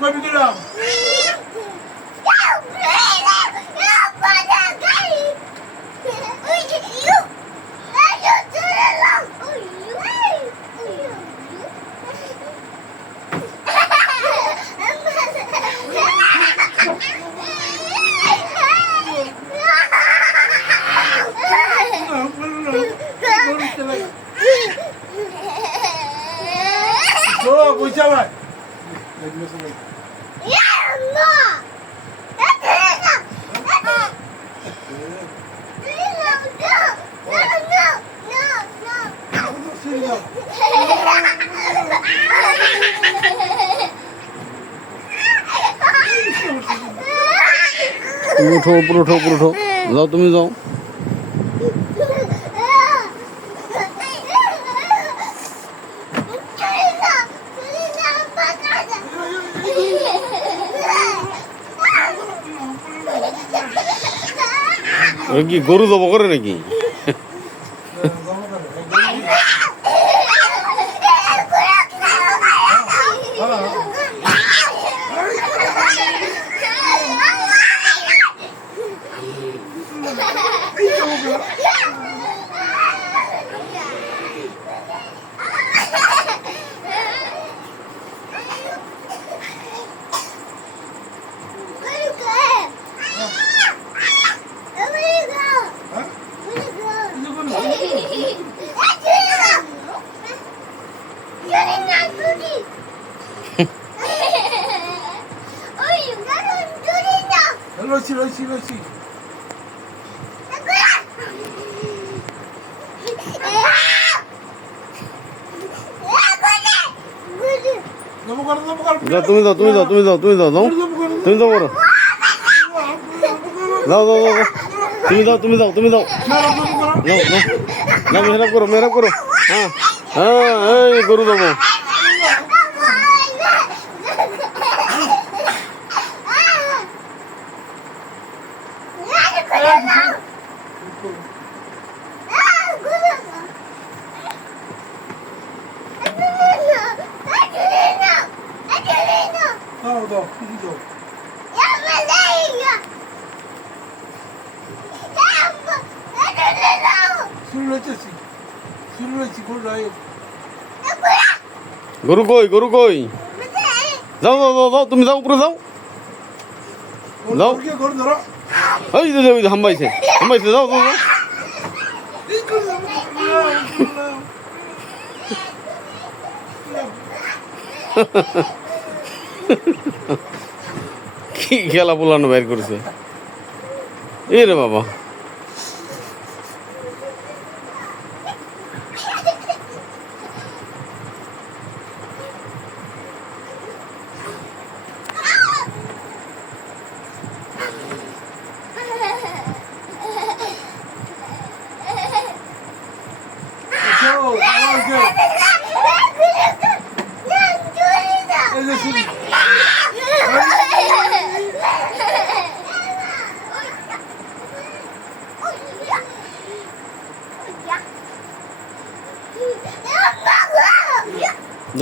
কবি দিলাম বুঝা ভাই উঠো উপরে উঠো উপরে উঠো যাও তুমি যাও কি গরু জব করে নাকি লসি তুমি যাও তুমি যাও তুমি যাও তুমি যাও যাও তুমি যাও করো যাও যাও যাও তুমি যাও তুমি যাও তুমি যাও যাও যাও মেহরাব করো হ্যাঁ হ্যাঁ এই গরু যাবো গরু কই যাও যাও যাও যাও তুমি যাও উপরে যাও যাও ওই যে হাম্বাইছে যাও যাও যাও কি খেলা পোলানো বের করেছে এ রে বাবা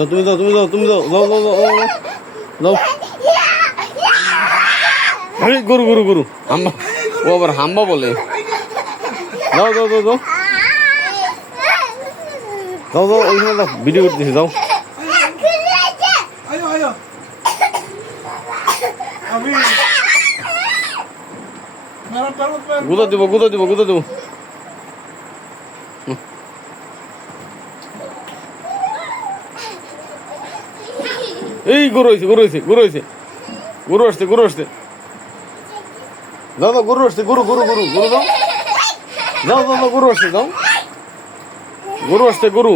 তুমি যাও তুমি যাও তুমি যাও যাও যাও যাও যাও আরে গরু গরু গরু হাম্বা ও আবার হাম্বা বলে যাও যাও যাও যাও যাও যাও ওইখানে যাও ভিডিও করতেছি যাও গুদা দিব গুদা দিব গুদা দিব এই গরু হয়েছে গরু হয়েছে গরু হয়েছে গরু আসছে গরু আসছে যাও যাও গরু আসছে গরু গরু গরু গরু যাও যাও যাও যাও গরু আসছে যাও গরু আসছে গরু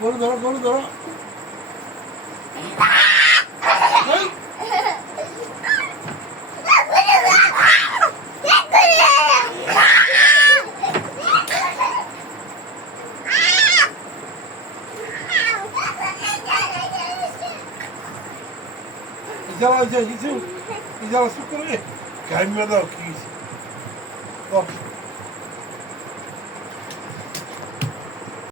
গরু ধরো গরু ধরো İzala, İzala su konuyor. Gelmiyor da o kıyısı. Bak.